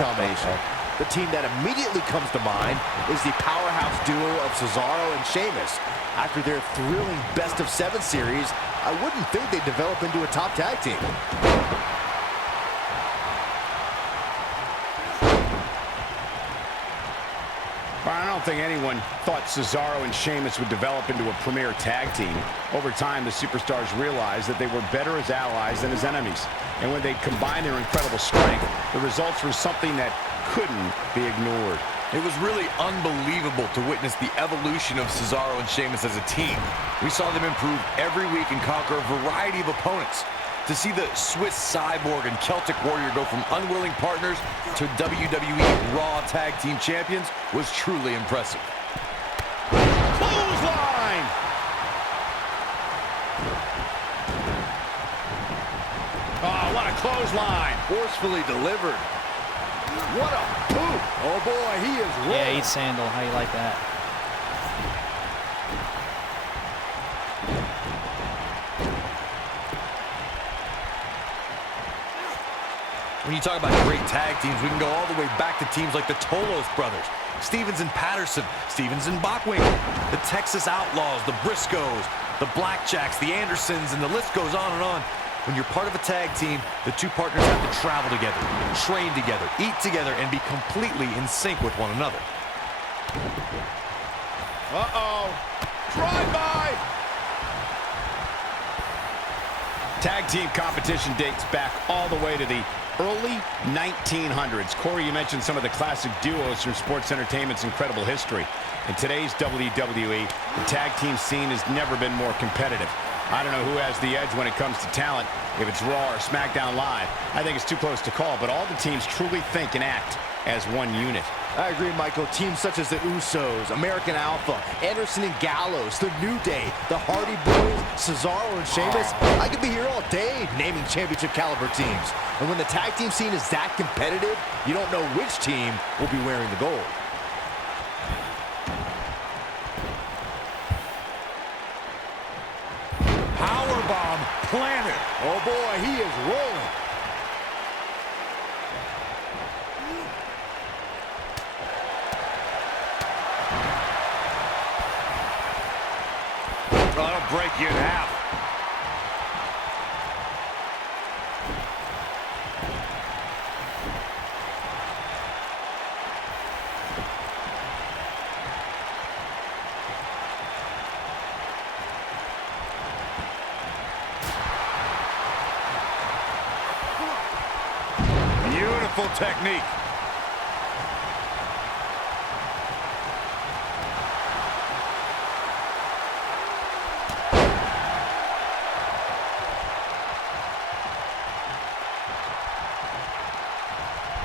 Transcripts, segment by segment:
combination. The team that immediately comes to mind is the powerhouse duo of Cesaro and Sheamus. After their thrilling best-of-7 series, I wouldn't think they'd develop into a top tag team. I don't think anyone thought Cesaro and Sheamus would develop into a premier tag team. Over time, the superstars realized that they were better as allies than as enemies. And when they combined their incredible strength, the results were something that couldn't be ignored. It was really unbelievable to witness the evolution of Cesaro and Sheamus as a team. We saw them improve every week and conquer a variety of opponents. To see the Swiss Cyborg and Celtic Warrior go from unwilling partners to WWE Raw Tag Team Champions was truly impressive. Clothesline! Oh, what a clothesline! Forcefully delivered. What a boot! Oh boy, he is rolling. Yeah, eat sandal. How you like that? When you talk about great tag teams, we can go all the way back to teams like the Tolos brothers, Stevens and Patterson, Stevens and Bockwing, the Texas Outlaws, the Briscoes, the Blackjacks, the Andersons, and the list goes on and on. When you're part of a tag team, the two partners have to travel together, train together, eat together, and be completely in sync with one another. Uh-oh. Drive-by! Tag team competition dates back all the way to the early 1900s. Corey, you mentioned some of the classic duos from sports entertainment's incredible history. In today's WWE, the tag team scene has never been more competitive. I don't know who has the edge when it comes to talent, if it's Raw or SmackDown Live. I think it's too close to call, but all the teams truly think and act as one unit. I agree, Michael. Teams such as the Usos, American Alpha, Anderson and Gallows, The New Day, the Hardy Boys, Cesaro and Sheamus. I could be here all day naming championship caliber teams. And when the tag team scene is that competitive, you don't know which team will be wearing the gold. Powerbomb planted. Oh boy, he is rolling. That'll break you in half. Beautiful technique.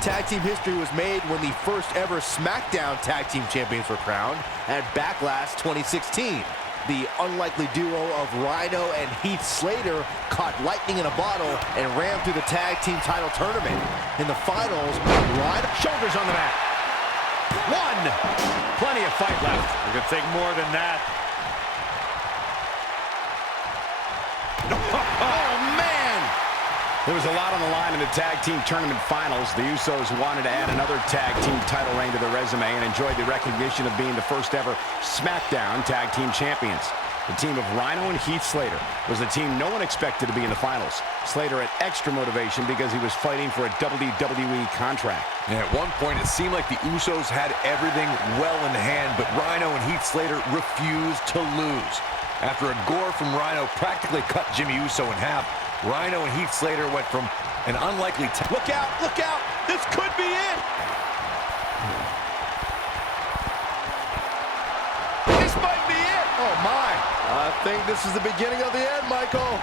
Tag team history was made when the first ever SmackDown Tag Team Champions were crowned at Backlash 2016. The unlikely duo of Rhino and Heath Slater caught lightning in a bottle and ran through the tag team title tournament. In the finals, Rhino... Shoulders on the mat. One. Plenty of fight left. We're going to take more than that. Oh, man! There was a lot on the line in the tag team tournament finals. The Usos wanted to add another tag team title reign to their resume and enjoyed the recognition of being the first ever SmackDown Tag Team Champions. The team of Rhino and Heath Slater was the team no one expected to be in the finals. Slater had extra motivation because he was fighting for a WWE contract. And at one point, it seemed like the Usos had everything well in hand, but Rhino and Heath Slater refused to lose. After a gore from Rhino practically cut Jimmy Uso in half, Rhino and Heath Slater went from an unlikely... Look out! Look out! This could be it! This might be it! Oh, my. I think this is the beginning of the end, Michael.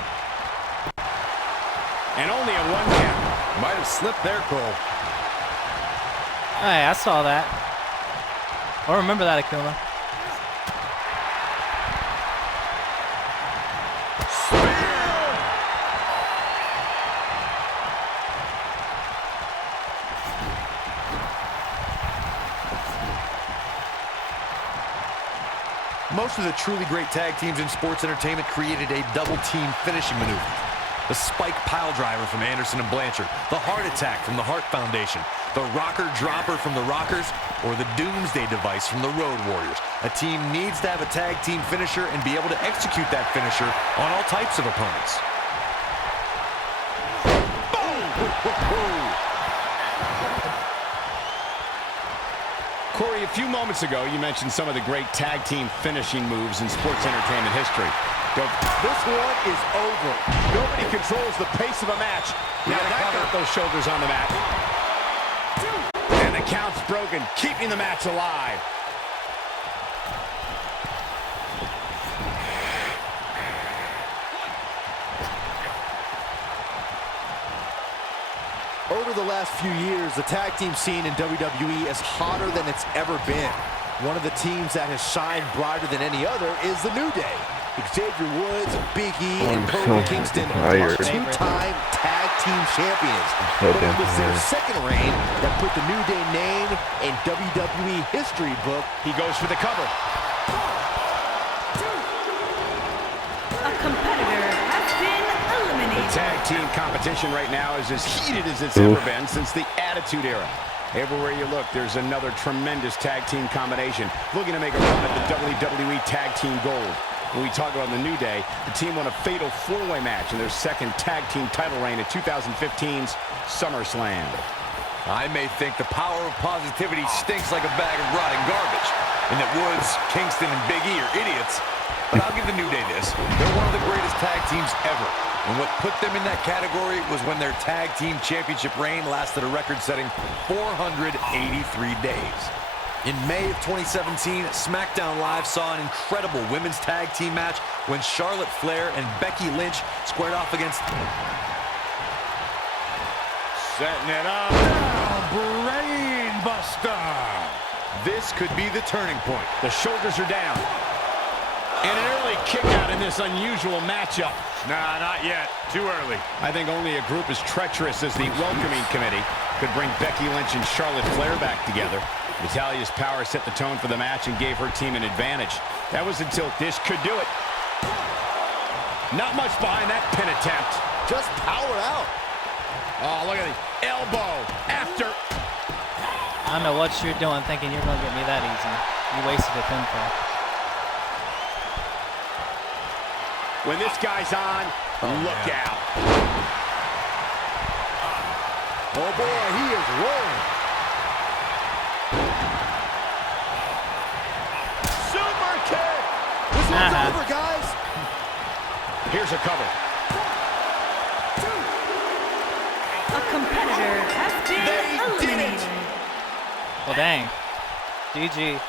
And only a one count. Might have slipped there, Cole. Hey, I saw that. I remember that, Akuma. Most of the truly great tag teams in sports entertainment created a double team finishing maneuver. The spike pile driver from Anderson and Blanchard. The heart attack from the Hart Foundation. The rocker dropper from the Rockers, or the Doomsday device from the Road Warriors. A team needs to have a tag team finisher and be able to execute that finisher on all types of opponents. Corey, a few moments ago, you mentioned some of the great tag team finishing moves in sports entertainment history. This one is over. Nobody controls the pace of a match. Now that got those shoulders on the mat. And the count's broken, keeping the match alive. Over the last few years, the tag team scene in WWE is hotter than it's ever been. One of the teams that has shined brighter than any other is the New Day. Xavier Woods, Big E, and Kofi Kingston are two-time tag team champions. But it was their second reign that put the New Day name in WWE history book. He goes for the cover. A competitor has been eliminated. The tag team competition right now is as heated as it's ever been since the Attitude Era. Everywhere you look, there's another tremendous tag team combination looking to make a run at the WWE Tag Team Gold. When we talk about the New Day, the team won a fatal four-way match in their second tag team title reign at 2015's SummerSlam. I may think the power of positivity stinks like a bag of rotting garbage, and that Woods, Kingston, and Big E are idiots, but I'll give the New Day this. They're one of the greatest tag teams ever, and what put them in that category was when their tag team championship reign lasted a record-setting 483 days. In May of 2017, SmackDown Live saw an incredible women's tag team match when Charlotte Flair and Becky Lynch squared off against... Setting it up. Brain Buster! This could be the turning point. The shoulders are down. And an early kick out in this unusual matchup. Nah, not yet. Too early. I think only a group as treacherous as the welcoming committee could bring Becky Lynch and Charlotte Flair back together. Natalya's power set the tone for the match and gave her team an advantage. That was until this could do it. Not much behind that pin attempt. Just power out. Oh, look at the elbow after. I don't know what you're doing thinking you're going to get me that easy. You wasted a pinfall. When this guy's on, look out. Oh boy, he is rolling. Super kick. This one's over, guys. Here's a cover. A competitor has been eliminated. Well, dang. GG.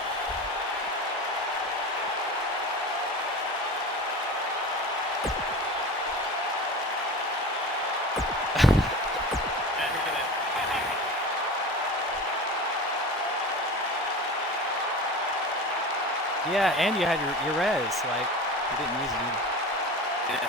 Yeah, and you had your res, like, you didn't use it either. Yeah.